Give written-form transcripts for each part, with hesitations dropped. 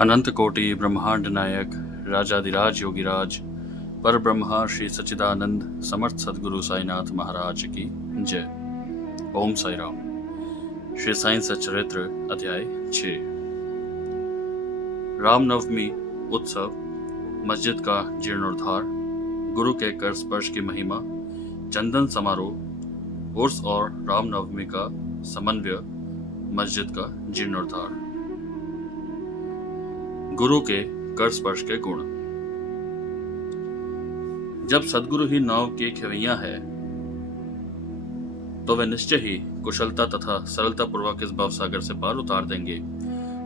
अनंत कोटि ब्रह्मांड नायक राजाधिराज योगिराज पर ब्रह्मा श्री सच्चिदानंद समर्थ सदगुरु साईनाथ महाराज की जय। ओम साई राम। श्री साईं सच्चरित्र अध्याय 6। रामनवमी उत्सव, मस्जिद का जीर्णोद्धार, गुरु के कर स्पर्श की महिमा, चंदन समारोह, उर्स और रामनवमी का समन्वय, मस्जिद का जीर्णोद्धार। गुरु के कर स्पर्श के गुण। जब सदगुरु ही नाव के खेवैया है तो वे निश्चय ही कुशलता तथा सरलता पूर्वक इस भवसागर से पार उतार देंगे।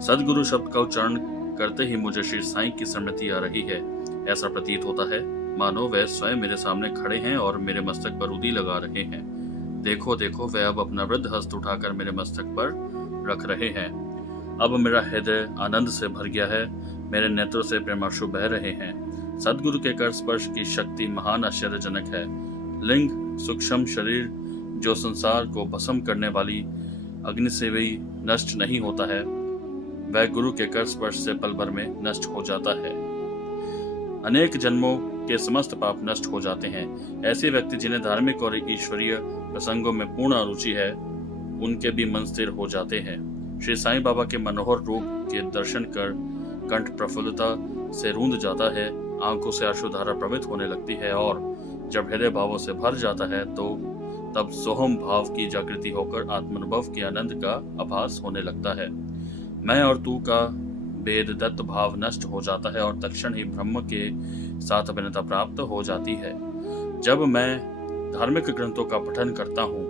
सदगुरु शब्द का उच्चारण करते ही मुझे श्री साईं की स्मृति आ रही है। ऐसा प्रतीत होता है मानो वे स्वयं मेरे सामने खड़े हैं और मेरे मस्तक पर उदी लगा रहे हैं। देखो देखो, वे अब अपना वृद्ध हस्त उठाकर मेरे मस्तक पर रख रहे हैं। अब मेरा हृदय आनंद से भर गया है, मेरे नेत्रों से प्रेमाश्रु बह रहे हैं। सदगुरु के कर स्पर्श की शक्ति महान आश्चर्यजनक है। लिंग सूक्ष्म शरीर जो संसार को भस्म करने वाली अग्नि से भी नष्ट नहीं होता है, वह गुरु के कर स्पर्श से पल भर में नष्ट हो जाता है। अनेक जन्मों के समस्त पाप नष्ट हो जाते हैं। ऐसे व्यक्ति जिन्हें धार्मिक और ईश्वरीय प्रसंगों में पूर्ण रुचि है, उनके भी मन स्थिर हो जाते हैं। श्री साईं बाबा के मनोहर रूप के दर्शन कर कंठ प्रफुल्लता से रूंध जाता है, आंखों से अश्रुधारा प्रवहित होने लगती है और जब हृदय भावों से भर जाता है तो तब सोहम भाव की जागृति होकर आत्मानुभव के आनंद का आभास होने लगता है। मैं और तू का भेद दत्त भाव नष्ट हो जाता है और तत्क्षण ही ब्रह्म के साथ अभिन्नता प्राप्त हो जाती है। जब मैं धार्मिक ग्रंथों का पठन करता हूँ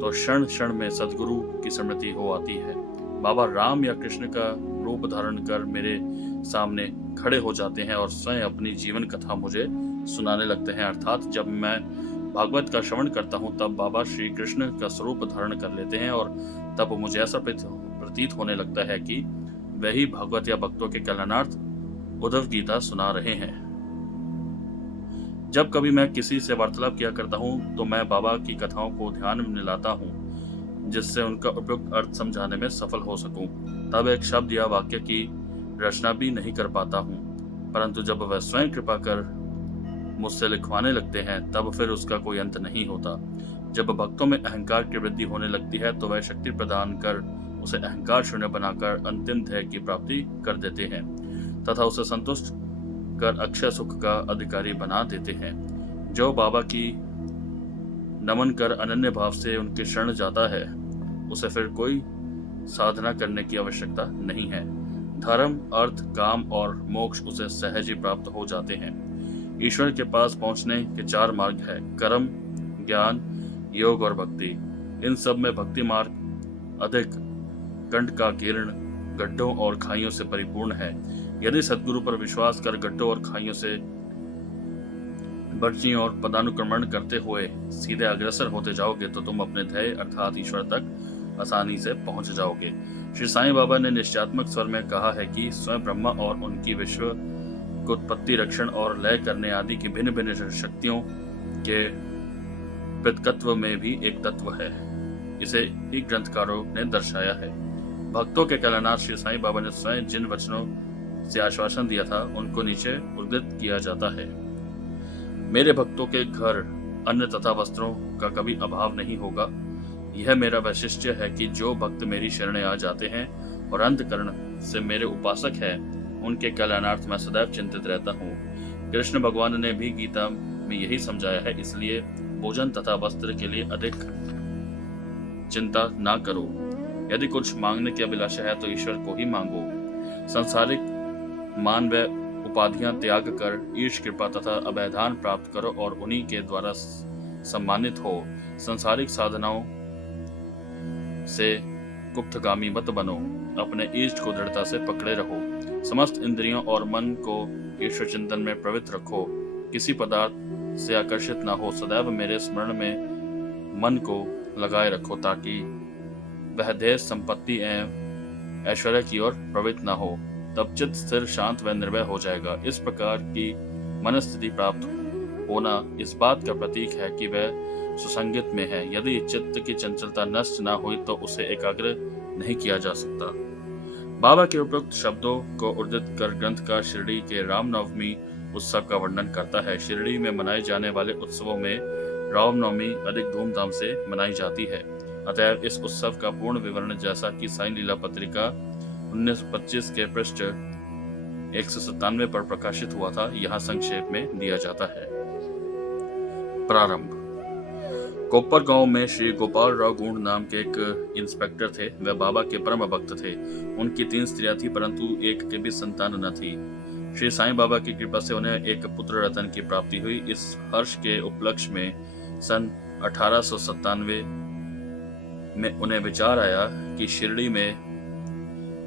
तो क्षण क्षण में सदगुरु की स्मृति हो आती है। बाबा राम या कृष्ण का रूप धारण कर मेरे सामने खड़े हो जाते हैं और स्वयं अपनी जीवन कथा मुझे सुनाने लगते हैं। अर्थात जब मैं भागवत का श्रवण करता हूँ तब बाबा श्री कृष्ण का स्वरूप धारण कर लेते हैं और तब मुझे ऐसा प्रतीत होने लगता है कि वही भागवत या भक्तों के कल्याणार्थ उद्धव गीता सुना रहे हैं। जब कभी मैं किसी से वार्तालाप किया करता हूँ तो मैं बाबा की कथाओं को ध्यान में लाता हूँ जिससे उनका उपयुक्त अर्थ समझाने में सफल हो सकूं। तब एक शब्द या वाक्य की रचना भी नहीं कर पाता हूं, परंतु जब वह स्वयं कृपा कर मुझसे लिखवाने लगते हैं तब फिर उसका कोई अंत नहीं होता। जब भक्तों में अहंकार की वृद्धि होने लगती है तो वह शक्ति प्रदान कर उसे अहंकार शून्य बनाकर अंतिम ध्येय की प्राप्ति कर देते हैं तथा उसे संतुष्ट कर अक्षय सुख का अधिकारी बना देते हैं। जो बाबा की नमन कर अनन्य भाव से उनके शरण जाता है उसे फिर कोई साधना करने की आवश्यकता नहीं है। धर्म, अर्थ, काम और मोक्ष उसे सहज ही प्राप्त हो जाते हैं। ईश्वर के पास पहुंचने के 4 मार्ग है: कर्म, ज्ञान, योग और भक्ति। इन सब में भक्ति मार्ग अधिक कंठ का कीर्ण, गड्ढों और खाइयों से परिपूर्ण है। यदि सद्गुरु पर विश्वास कर गड्ढों और खाइयों से बर्ची और पदानुक्रमण करते हुए सीधे अग्रसर होते जाओगे तो तुम अपने ध्येय अर्थात ईश्वर तक आसानी से पहुंच जाओगे। श्री साईं बाबा ने निश्चयात्मक स्वर में कहा है कि स्वयं ब्रह्मा और उनकी विश्व को उत्पत्ति, रक्षण और लय करने आदि की भिन्न भिन्न शक्तियों के पृथकत्व में भी एक तत्व है। इसे ही ग्रंथकारों ने दर्शाया है। भक्तों के कल्याणार्थ श्री साईं बाबा ने स्वयं जिन वचनों से आश्वासन दिया था उनको नीचे उद्धृत किया जाता है। मेरे भक्तों के घर अन्न तथा वस्त्रों का कभी अभाव नहीं होगा। यह मेरा वैशिष्ट्य है कि जो भक्त मेरी शरण आ जाते हैं और अंतकरण से मेरे उपासक हैं, उनके कल्याणार्थ मैं सदैव चिंतित रहता हूँ। कृष्ण भगवान ने भी गीता में यही समझाया है, इसलिए भोजन तथा वस्त्र के लिए अधिक चिंता ना करो। यदि कुछ मांगने की अभिलाषा है तो ईश्वर को ही मांगो। सांसारिक मान व उपाधियां त्याग कर ईश कृपा तथा अभयदान प्राप्त करो और उन्हीं के द्वारा सम्मानित हो। सांसारिक साधनाओं से गुप्तगामी मत बनो, अपने इष्ट को दृढ़ता से पकड़े रहो। समस्त इंद्रियों और मन को ईश्वर चिंतन में प्रवृत्त रखो। किसी पदार्थ से आकर्षित न हो, सदैव मेरे स्मरण में मन को लगाए रखो ताकि वह देह, संपत्ति एवं ऐश्वर्य की ओर प्रवृत्त न हो। तब चित्त स्थिर, शांत व निर्भय हो जाएगा। इस प्रकार की मनस्थिति प्राप्त होना इस बात का प्रतीक है कि वह सुसंगत में है। यदि चित्त की चंचलता नष्ट न हुई तो उसे एकाग्र नहीं किया जा सकता। बाबा के उपयुक्त शब्दों को उद्धृत कर ग्रंथकार शिरडी के रामनवमी उत्सव का वर्णन करता है। शिरडी में मनाए जाने वाले उत्सवों में रामनवमी अधिक धूमधाम से मनाई जाती है। अतएव इस उत्सव का पूर्ण विवरण जैसा कि साई लीला पत्रिका 1925 के पृष्ठ 197 पर प्रकाशित हुआ था, यहाँ संक्षेप में दिया जाता है। प्रारंभ। कोप्पर गांव में श्री गोपाल राव गुंड नाम के एक इंस्पेक्टर थे। वह बाबा के परम भक्त थे। उनकी 3 स्त्रियां थी, परंतु एक के भी संतान न थी। श्री साईं बाबा की कृपा से उन्हें एक पुत्र रतन की प्राप्ति हुई। इस हर्ष के उपलक्ष्य में सन 1897 में उन्हें विचार आया कि शिरडी में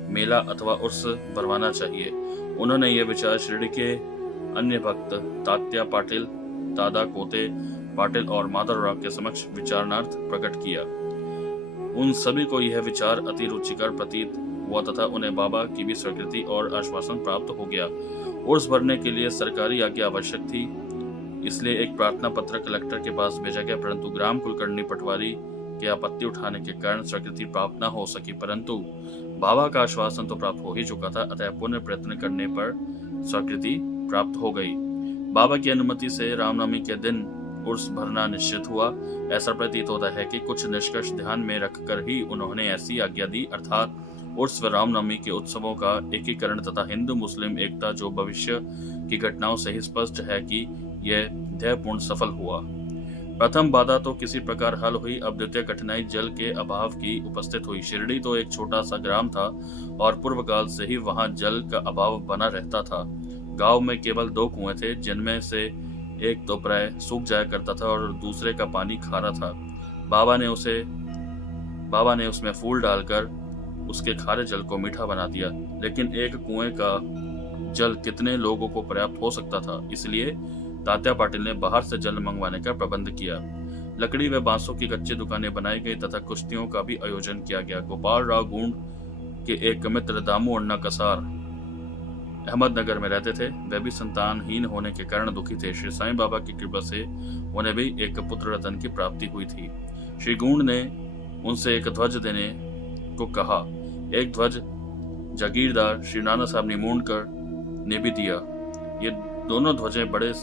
मेला अथवा उर्स भरवाना चाहिए। उन्होंने यह विचार शिरडी के अन्य भक्त तात्या पाटिल, दादा कोते पाटिल और माधवराव के समक्ष विचारणार्थ प्रकट किया। उन सभी को यह विचार अति रुचिकर प्रतीत हुआ तथा उन्हें बाबा की भी स्वीकृति और आश्वासन प्राप्त हो गया। उर्स भरने के लिए सरकारी आज्ञा आवश्यक थी, इसलिए एक प्रार्थना पत्र कलेक्टर के पास भेजा गया, परंतु ग्राम कुलकर्णी पटवारी के आपत्ति उठाने के कारण स्वीकृति प्राप्त न हो सकी। परंतु बाबा का आश्वासन तो प्राप्त हो ही चुका था, अतः पुनः प्रयत्न करने पर स्वीकृति प्राप्त हो गई। बाबा की अनुमति से रामनवमी के दिन उर्स भरना निश्चित हुआ। ऐसा प्रतीत होता है कि कुछ निष्कर्ष ध्यान में रखकर ही उन्होंने ऐसी आज्ञा दी, अर्थात उर्स व रामनवमी के उत्सवों का एकीकरण तथा हिंदू मुस्लिम एकता, जो भविष्य की घटनाओं से ही स्पष्ट है कि यह ध्येयपूर्ण सफल हुआ। प्रथम बाधा तो किसी प्रकार हल हुई। अब द्वितीय कठिनाई जल के अभाव की उपस्थित हुई। शिरडी तो एक छोटा सा ग्राम था और पूर्व काल से ही वहां जल का अभाव बना रहता था। गांव में केवल 2 कुएं थे, जिनमें से एक तो प्राय सूख जाया करता था और दूसरे का पानी खारा था। बाबा ने उसमें फूल डालकर उसके खारे जल को मीठा बना दिया, लेकिन एक कुएं का जल कितने लोगों को पर्याप्त हो सकता था, इसलिए तात्या पाटिल ने बाहर से जल मंगवाने का प्रबंध किया। लकड़ी व बांसों की कच्ची दुकानें बनाई गई तथा कुश्तियों का भी आयोजन किया गया। गोपाल राव गुंड के एक मित्र दामू अण्णा कसार अहमदनगर में रहते थे। वे भी संतानहीन होने के कारण दुखी थे। श्री साईं बाबा की कृपा से उन्हें भी एक पुत्र रतन की प्राप्ति हुई थी। श्री गुंड ने उनसे एक ध्वज देने को कहा। एक ध्वज जागीरदार श्री नाना साहब निमोणकर ने भी दिया। ये दोनों ध्वजें बड़े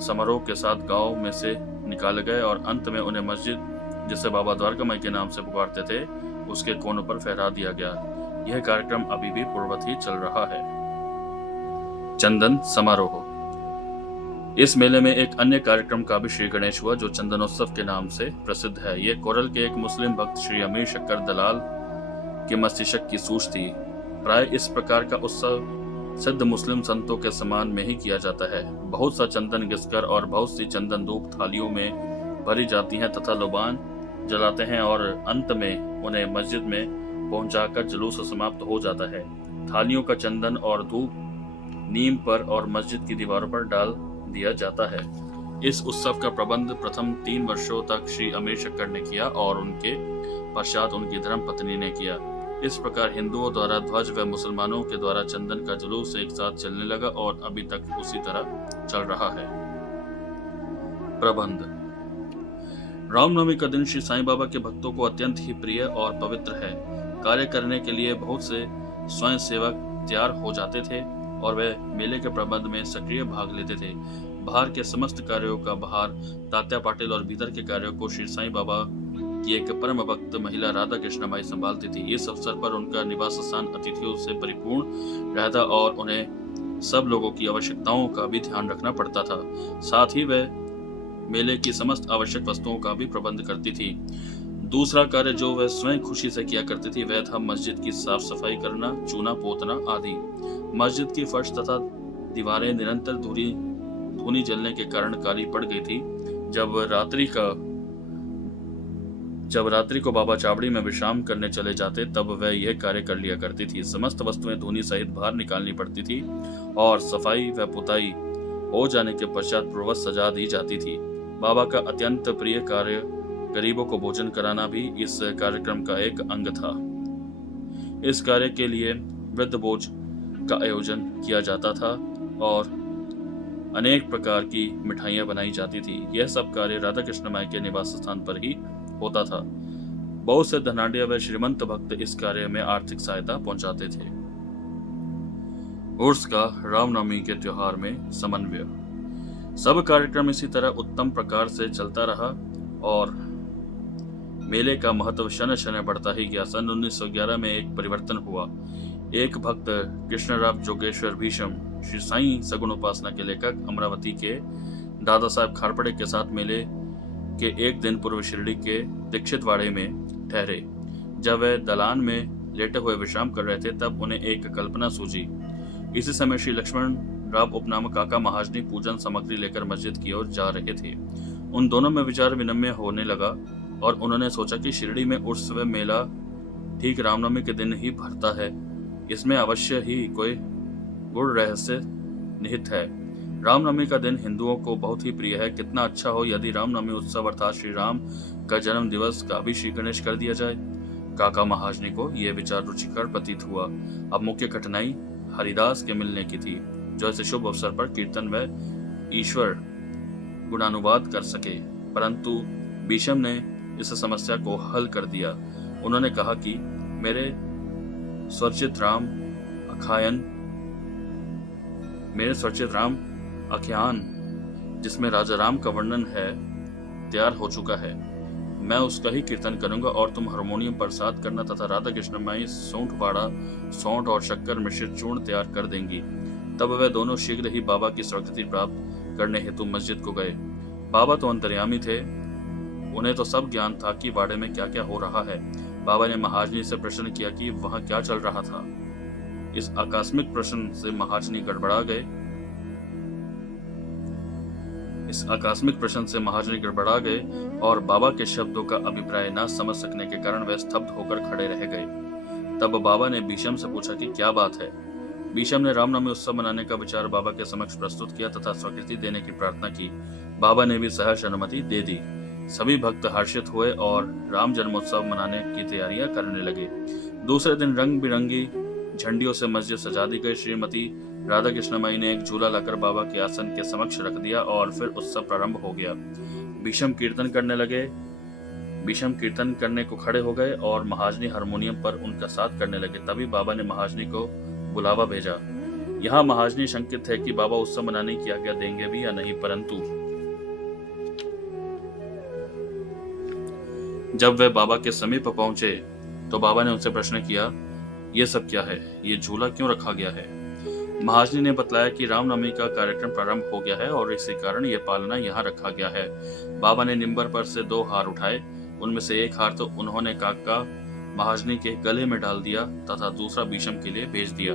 समारोह के साथ गांव में से निकाले गए और अंत में उन्हें मस्जिद, जिसे बाबा द्वारकामाई के नाम से पुकारते थे, उसके कोनों पर फहरा दिया गया। यह कार्यक्रम अभी भी पूर्ववत ही चल रहा है। चंदन समारोह। इस मेले में एक अन्य कार्यक्रम का भी श्री गणेश हुआ, जो चंदनोत्सव के नाम से प्रसिद्ध है। ये कोरल के एक मुस्लिम भक्त श्री अमीर शक्कर दलाल के मस्तिष्क की सूझ थी। प्राय इस प्रकार का उत्सव सिद्ध मुस्लिम संतों के समान में ही किया जाता है। बहुत सा चंदन घिसकर और बहुत सी चंदन धूप थालियों में भरी जाती हैं तथा लोबान जलाते हैं और अंत में उन्हें मस्जिद में पहुंचाकर जुलूस समाप्त हो जाता है। थालियों का चंदन और धूप नीम पर और मस्जिद की दीवारों पर डाल दिया जाता है। इस उत्सव का प्रबंध प्रथम 3 वर्षों तक श्री अमीर शक्कर ने किया और उनके पश्चात उनकी धर्मपत्नी ने किया। इस प्रकार हिंदुओं द्वारा ध्वज व मुसलमानों के द्वारा चंदन का जुलूस एक साथ चलने लगा और अभी तक उसी तरह चल रहा है। प्रबंध। रामनवमी का दिन श्री साईं बाबा के भक्तों को अत्यंत ही प्रिय और पवित्र है। कार्य करने के लिए बहुत से स्वयं सेवक तैयार हो जाते थे और वे मेले के प्रबंध में सक्रिय भाग लेते थे। बाहर के समस्त कार्यों का बाहर तात्या पाटिल और भीतर के कार्यों को श्री साईं बाबा की एक परम भक्त महिला राधा कृष्ण माई संभालती थी। इस अवसर पर उनका निवास स्थान अतिथियों से परिपूर्ण रहता और उन्हें सब लोगों की आवश्यकताओं का भी ध्यान रखना पड़ता था। साथ ही वह मेले की समस्त आवश्यक वस्तुओं का भी प्रबंध करती थी। दूसरा कार्य जो वह स्वयं खुशी से किया करती थी वह था मस्जिद की साफ सफाई करना, चूना पोतना आदि। मस्जिद की फर्श तथा दीवारें निरंतर धूनी जलने के कारण काली पड़ गई थी। जब रात्रि को बाबा चावड़ी में विश्राम करने चले जाते तब वह यह कार्य कर लिया करती थी। समस्त वस्तुएं धूनी सहित बाहर निकालनी पड़ती थी और सफाई व पुताई हो जाने के पश्चात पूर्ववत सजा दी जाती थी। बाबा का अत्यंत प्रिय कार्य गरीबों को भोजन कराना भी इस कार्यक्रम का एक अंग था। इस कार्य के लिए वृद्ध भोज का आयोजन किया जाता था और अनेक प्रकार की मिठाइयां बनाई जाती थी। यह सब कार्य राधा कृष्ण माई के निवास स्थान पर ही होता था। बहुत से धनाढ्य व श्रीमंत भक्त इस कार्य में आर्थिक सहायता पहुंचाते थे। उर्स का रामनवमी के त्योहार में समन्वय। सब कार्यक्रम इसी तरह उत्तम प्रकार से चलता रहा और मेले का महत्व क्षण क्षण बढ़ता ही गया। सन 1911 में एक परिवर्तन हुआ। एक भक्त कृष्णराव जोगेश्वर भीषम श्री साईं सगुण उपासना के लेखक अमरावती के दादा साहब खारपड़े के साथ मेले के एक दिन पूर्व शिरडी के दीक्षित वाड़े में ठहरे। जब वे दलान में लेटे हुए विश्राम कर रहे थे तब उन्हें एक कल्पना सूझी। इसी समय श्री लक्ष्मण राव उपनाम काका महाजनी पूजन सामग्री लेकर मस्जिद की ओर जा रहे थे। उन दोनों में विचार विनिमय होने लगा और उन्होंने सोचा कि शिरडी में उर्स व मेला ठीक रामनवमी के दिन ही भरता है। इसमें अवश्य ही कोई गुड़ रहस्य निहित है। रामनवमी का दिन हिंदुओं को बहुत ही प्रिय है। कितना अच्छा हो यदि रामनवमी उत्सव अर्थात श्री राम का जन्म दिवस का भी श्री गणेश कर दिया जाए। काका महाजनी को यह विचार रुचिकर प्रतीत हुआ। अब मुख्य कठिनाई हरिदास के मिलने की थी जो इस शुभ अवसर पर कीर्तन व ईश्वर गुणानुवाद कर सके, परंतु भीषम ने इस समस्या को हल कर दिया। उन्होंने कहा कि मेरे स्वरचित राम आख्यान जिसमें राजा राम का वर्णन है तैयार हो चुका है। मैं उसका ही कीर्तन करूंगा और तुम हारमोनियम पर साथ करना तथा राधा कृष्ण माई सौंठ और शक्कर मिश्रित चूर्ण तैयार कर देंगी। तब वे दोनों शीघ्र ही बाबा की स्वीकृति प्राप्त करने हेतु मस्जिद को गए। बाबा तो अंतर्यामी थे, उन्हें तो सब ज्ञान था कि वाड़े में क्या क्या हो रहा है। बाबा ने महाजनी से प्रश्न किया कि वहां क्या चल रहा था। इस आकस्मिक प्रश्न से महाजनी गड़बड़ा गए और बाबा के शब्दों का अभिप्राय न समझ सकने के कारण वे स्तब्ध होकर खड़े रह गए। तब बाबा ने भीषम से पूछा कि क्या बात है। भीषम ने रामनवमी उत्सव मनाने का विचार बाबा के समक्ष प्रस्तुत किया तथा स्वीकृति देने की प्रार्थना की। बाबा ने भी सहर्ष अनुमति दे दी। सभी भक्त हर्षित हुए और राम जन्मोत्सव मनाने की तैयारियां करने लगे। दूसरे दिन रंग बिरंगी झंडियों से मस्जिद सजा दी गई। श्रीमती राधा कृष्ण माई ने एक झूला लाकर बाबा के आसन के समक्ष रख दिया और फिर उत्सव प्रारंभ हो गया। भीषम कीर्तन करने को खड़े हो गए और महाजनी हारमोनियम पर उनका साथ करने लगे। तभी बाबा ने महाजनी को बुलावा भेजा। यहाँ महाजनी शंकित थे कि बाबा उत्सव मनाने की आज्ञा देंगे भी या नहीं, परंतु जब वे बाबा के समीप पहुंचे तो बाबा ने उनसे प्रश्न किया, ये सब क्या है, ये झूला क्यों रखा गया है। महाजनी ने बतलाया कि रामनवमी का कार्यक्रम प्रारंभ हो गया है और इसी कारण यह पालना यहाँ रखा गया है। बाबा ने निम्बर पर से 2 हार उठाए। उनमें से एक हार तो उन्होंने काका महाजनी के गले में डाल दिया तथा दूसरा भीषम के लिए भेज दिया।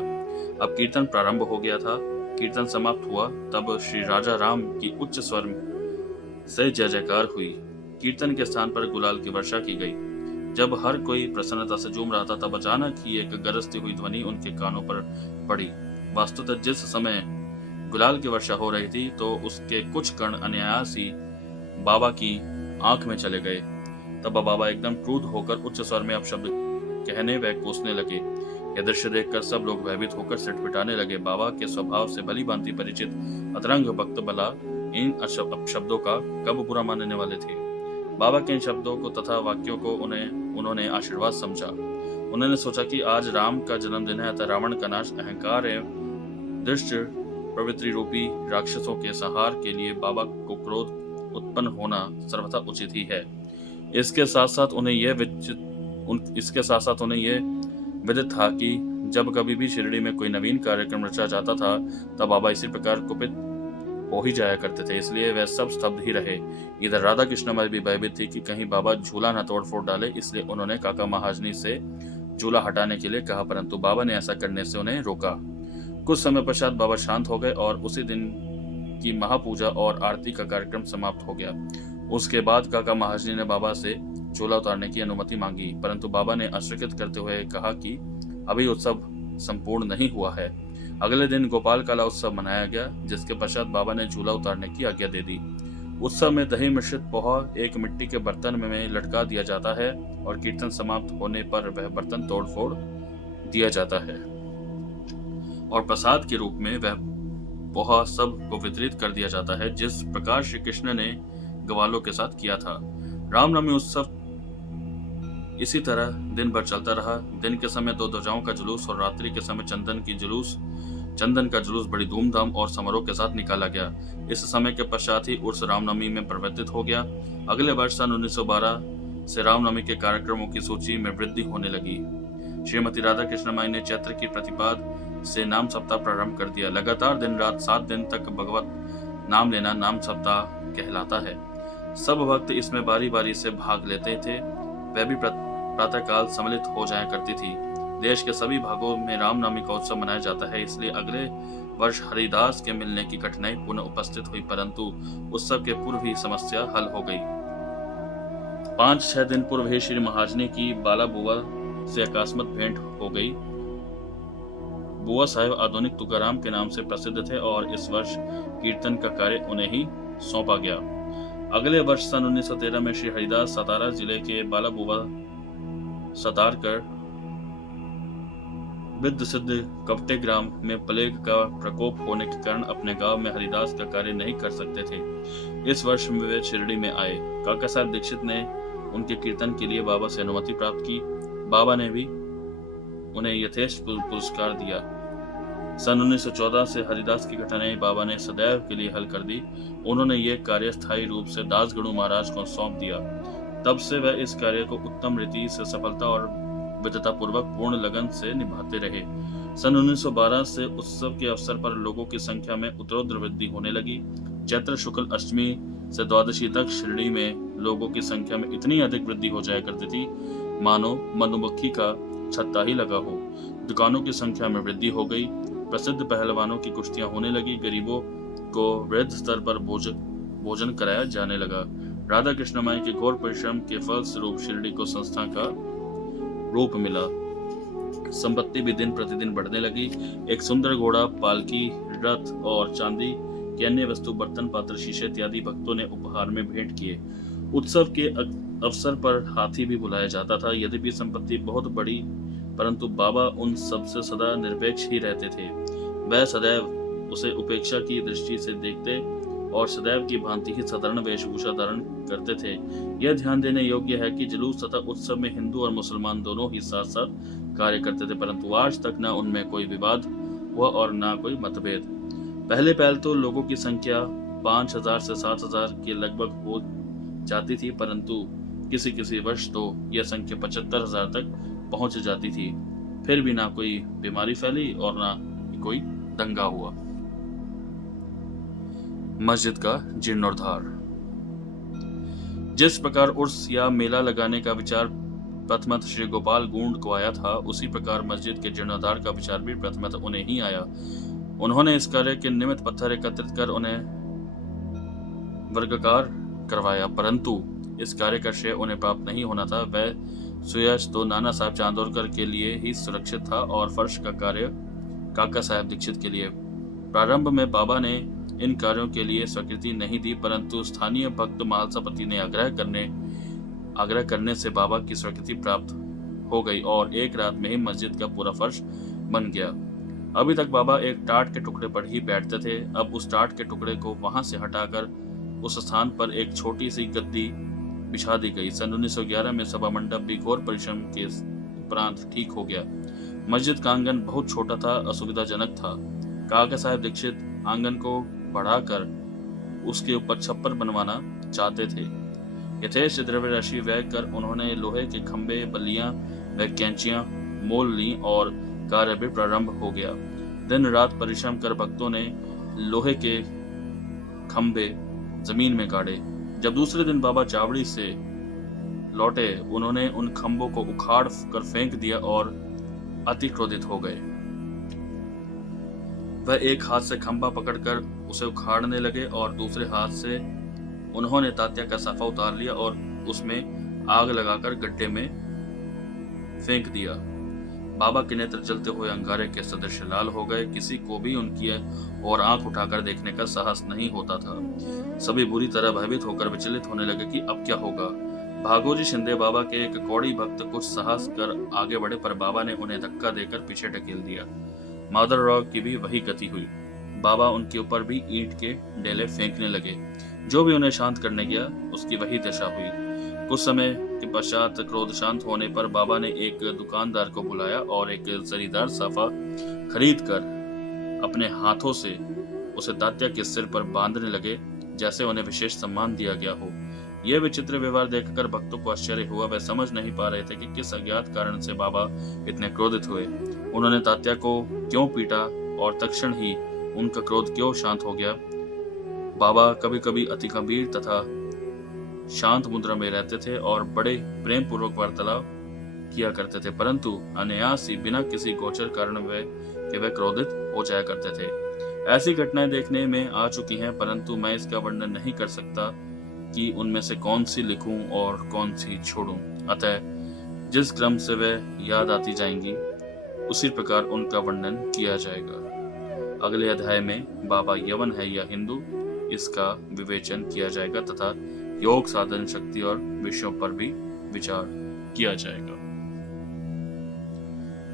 अब कीर्तन प्रारंभ हो गया था। कीर्तन समाप्त हुआ तब श्री राजा राम की उच्च स्वर से जय जयकार हुई। कीर्तन के स्थान पर गुलाल की वर्षा की गई। जब हर कोई प्रसन्नता से झूम रहा था तब अचानक ही एक गरजती हुई ध्वनि उनके कानों पर पड़ी। वस्तुतः जिस समय गुलाल की वर्षा हो रही थी तो उसके कुछ कण अनायास ही बाबा की आंख में चले गए। तब बाबा एकदम क्रुद्ध होकर उच्च स्वर में अपशब्द कहने व कोसने लगे। यह दृश्य देखकर सब लोग भयभीत होकर सिटपिटाने लगे। बाबा के स्वभाव से भली भांति परिचित अतरंग भक्त भला इन अपशब्दों का कब बुरा मानने वाले थे। बाबा के इन शब्दों को तथा वाक्यों को उन्होंने आशीर्वाद समझा। उन्होंने सोचा कि आज राम का जन्मदिन है अतः रावण का नाश, अहंकार एवं दृष्ट प्रवृत्ति रूपी राक्षसों के संहार के लिए बाबा को क्रोध उत्पन्न होना सर्वथा उचित ही है। इसके साथ साथ उन्हें यह विदित था कि जब कभी भी शिरडी में कोई नवीन कार्यक्रम रचा जाता था तब बाबा इसी प्रकार कुपित हो ही जाया करते थे, इसलिए वह सब स्तब्ध ही रहे। इधर राधा कृष्ण में भी भयभीत थी कि कहीं बाबा झूला न तोड़ फोड़ डाले, इसलिए उन्होंने काका महाजनी से झूला हटाने के लिए कहा, परंतु बाबा ने ऐसा करने से उन्हें रोका। कुछ समय पश्चात बाबा शांत हो गए और उसी दिन की महापूजा और आरती का कार्यक्रम समाप्त हो गया। उसके बाद काका महाजनी ने बाबा से झूला उतारने की अनुमति मांगी, परंतु बाबा ने अस्वीकृत करते हुए कहा कि अभी उत्सव संपूर्ण नहीं हुआ है। अगले दिन गोपाल काला उत्सव मनाया गया, जिसके पश्चात बाबा ने झूला उतारने की आज्ञा दे दी। उत्सव में दही मिश्रित पोहा एक मिट्टी के बर्तन में लटका दिया जाता है और कीर्तन समाप्त होने पर वह बर्तन तोड़ फोड़ दिया जाता है और प्रसाद के रूप में वह पोहा सब को वितरित कर दिया जाता है, जिस प्रकार श्री कृष्ण ने ग्वालों के साथ किया था। रामनवमी उत्सव इसी तरह दिन भर चलता रहा। दिन के समय 2 ध्वजाओं का जुलूस और रात्रि के समय चंदन का जुलूस बड़ी धूमधाम और समारोह के साथ निकाला गया। इस समय के पश्चात ही उर्स रामनवमी में परिवर्तित हो गया। अगले वर्ष सन 1912 से रामनवमी के कार्यक्रमों की सूची में वृद्धि होने लगी। श्रीमती राधा कृष्ण माई ने चैत्र की प्रतिपाद से नाम सप्ताह प्रारंभ कर दिया। लगातार दिन रात 7 दिन तक भगवत नाम लेना नाम सप्ताह कहलाता है। सब भक्त इसमें बारी बारी से भाग लेते थे। वह भी प्रातःकाल सम्मिलित हो जाया करती थी। देश के सभी भागों में रामनवमी का उत्सव मनाया जाता है, इसलिए अगले वर्ष हरिदास के मिलने की कठिनाई पुनः उपस्थित हुई, परंतु उत्सव के पूर्व ही समस्या हल हो गई। 5-6 दिन पूर्व ही श्री महाजनी की बाला बुआ से अकस्मात भेंट हो गई। बुआ साहब आधुनिक तुकाराम के नाम से प्रसिद्ध थे और इस वर्ष कीर्तन का कार्य उन्हें ही सौंपा गया। अगले वर्ष सन 1913 में श्री हरिदास सतारा जिले के बाला बुआ सतार कर विद्ध सिद्ध कपटे ग्राम में प्लेग का प्रकोप होने के कारण अपने गांव में हरिदास का कार्य नहीं कर सकते थे। इस वर्ष में वे शिरडी में आए। काका साहब दीक्षित ने उनके कीर्तन के लिए बाबा से अनुमति प्राप्त की। बाबा ने भी उन्हें यथेष्ट पुरस्कार दिया। सन 1914 से हरिदास की घटनाएं बाबा ने सदैव के लिए हल कर दी। उन्होंने ये कार्य स्थायी रूप से दासगणु महाराज को सौंप दिया। तब से वह इस कार्य को उत्तम रीति से सफलता और विद्वता पूर्वक पूर्ण लगन से निभाते रहे। सन 1912 से उत्सव के अवसर पर लोगों की संख्या में उत्तरोत्तर वृद्धि होने लगी। चैत्र शुक्ल अष्टमी से द्वादशी तक शिरडी में लोगों की संख्या में इतनी अधिक वृद्धि हो जाया करती थी मानो मधुमक्खी का छत्ता ही लगा हो। दुकानों की संख्या में वृद्धि हो गई। प्रसिद्ध पहलवानों की कुश्तियां होने लगी। गरीबों को वृहद स्तर पर भोजन कराया जाने लगा। राधा कृष्ण माई के घोर परिश्रम के फल स्वरूप शिरडी को संस्था का रूप मिला। संपत्ति भी दिन प्रतिदिन बढ़ने लगी। एक सुंदर घोड़ा, पालकी, रथ और चांदी की अन्य वस्तु, बर्तन, पात्र, शीशे इत्यादि भक्तों ने उपहार में भेंट किए। उत्सव के अवसर पर हाथी भी बुलाया जाता था। यद्यपि संपत्ति बहुत बड़ी, परंतु बाबा उन सब से सदा निरपेक्ष ही रहते थे। वह सदैव उसे उपेक्षा की दृष्टि से देखते और सदैव की भांति ही साधारण वेशभूषा धारण करते थे। यह ध्यान देने योग्य है कि जुलूस तथा उत्सव में हिंदू और मुसलमान दोनों ही साथ साथ कार्य करते थे, परंतु आज तक न उनमें कोई विवाद हुआ और न कोई मतभेद। पहले तो लोगों की संख्या 5000 से 7000 के लगभग हो जाती थी, परंतु किसी किसी वर्ष तो यह संख्या 75000 तक पहुंच जाती थी। फिर भी ना कोई बीमारी फैली और ना कोई दंगा हुआ। मस्जिद का जीर्णोद्धार। जिस प्रकार उर्स या मेला लगाने का विचार प्रथमतः श्री गोपाल गूंड को आया था, उसी प्रकार मस्जिद के जीर्णोद्धार का विचार भी प्रथमतः उन्हें ही आया। उन्होंने इस कार्य के निमित्त पत्थर एकत्रित कर उन्हें वर्गाकार करवाया, परंतु इस कार्य का श्रेय उन्हें प्राप्त नहीं होना था। वह सुयश तो नाना साहब चांदोरकर के लिए ही सुरक्षित था और फर्श का कार्य काका साहब दीक्षित के लिए। प्रारंभ में बाबा ने इन कार्यों के लिए स्वीकृति नहीं दी, परंतु स्थानीय भक्त महालसापति ने आग्रह करने से बाबा की स्वीकृति प्राप्त हो गई और एक रात में ही मस्जिद का पूरा फर्श बन गया। अभी तक बाबा एक टाट के टुकड़े पर ही बैठते थे। अब उस टाट के टुकड़े को वहां से हटाकर उस स्थान पर एक छोटी सी गद्दी बिछा दी गई। सन 1911 में सभा मंडप भी घोर परिश्रम के उपरांत ठीक हो गया। मस्जिद का आंगन बहुत छोटा था, असुविधाजनक था। काका साहब दीक्षित आंगन को बढ़ाकर उसके ऊपर छप्पर बनवाना चाहते थे। यथेष्ट द्रव्य राशि व्यय कर उन्होंने लोहे के खंभे, बल्लियां व कैंचियां मोल ली और कार्य भी प्रारंभ हो गया। दिन रात परिश्रम कर भक्तों ने लोहे के खंभे जमीन में गाड़े। जब दूसरे दिन बाबा चावड़ी से लौटे, उन्होंने उन खंभों को उखाड़ कर फेंक दिया और अति क्रोधित हो गए। वह एक हाथ से खंभा पकड़कर उसे उखाड़ने लगे और दूसरे हाथ से उन्होंने तात्या का साफा उतार लिया और उसमें आग लगाकर गड्ढे में फेंक दिया। बाबा के नेत्र जलते हुए अंगारे के सदृश लाल हो गए। किसी को भी उनकी और आंख उठाकर देखने का साहस नहीं होता था। सभी बुरी तरह भयभीत होकर विचलित होने लगे कि अब क्या होगा। भागोजी शिंदे बाबा के एक कौड़ी भक्त कुछ साहस कर आगे बढ़े, पर बाबा ने उन्हें धक्का देकर पीछे ढकेल दिया। माधवराव की भी वही गति हुई। बाबा उनके ऊपर भी ईंट के डेले फेंकने लगे। जो भी उन्हें शांत करने गया, उसकी वही दशा हुई। कुछ समय के पश्चात क्रोध शांत होने पर बाबा ने एक दुकानदार को बुलाया और एक जरीदार साफा खरीद कर अपने हाथों से उसे तात्या के सिर पर बांधने लगे, जैसे उन्हें विशेष सम्मान दिया गया हो। यह विचित्र व्यवहार देखकर भक्तों को आश्चर्य हुआ। वे समझ नहीं पा रहे थे कि किस अज्ञात कारण से बाबा इतने क्रोधित हुए। उन्होंने तात्या को क्यों पीटा और तत्क्षण ही उनका क्रोध क्यों शांत हो गया। बाबा कभी कभी अति गंभीर तथा शांत मुद्रा में रहते थे और बड़े प्रेम पूर्वक वार्तालाप किया करते थे, परंतु अनायास ही बिना किसी गोचर कारण वे क्रोधित हो जाया करते थे। ऐसी घटनाएं देखने में आ चुकी हैं, परंतु मैं इसका वर्णन नहीं कर सकता कि उनमें से कौन सी लिखूं और कौन सी छोड़ूं। अतः जिस क्रम से वे याद आती जाएंगी उसी प्रकार उनका वर्णन किया जाएगा। अगले अध्याय में बाबा यवन है या हिंदू, इसका विवेचन किया जाएगा तथा योग साधन शक्ति और विषयों पर भी विचार किया जाएगा।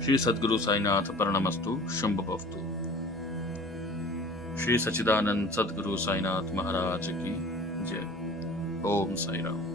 श्री सद्गुरु साईनाथ प्रणमस्तु शुंभ भवतु। श्री सच्चिदानंद सद्गुरु साईनाथ महाराज की जय। ओम साई राम।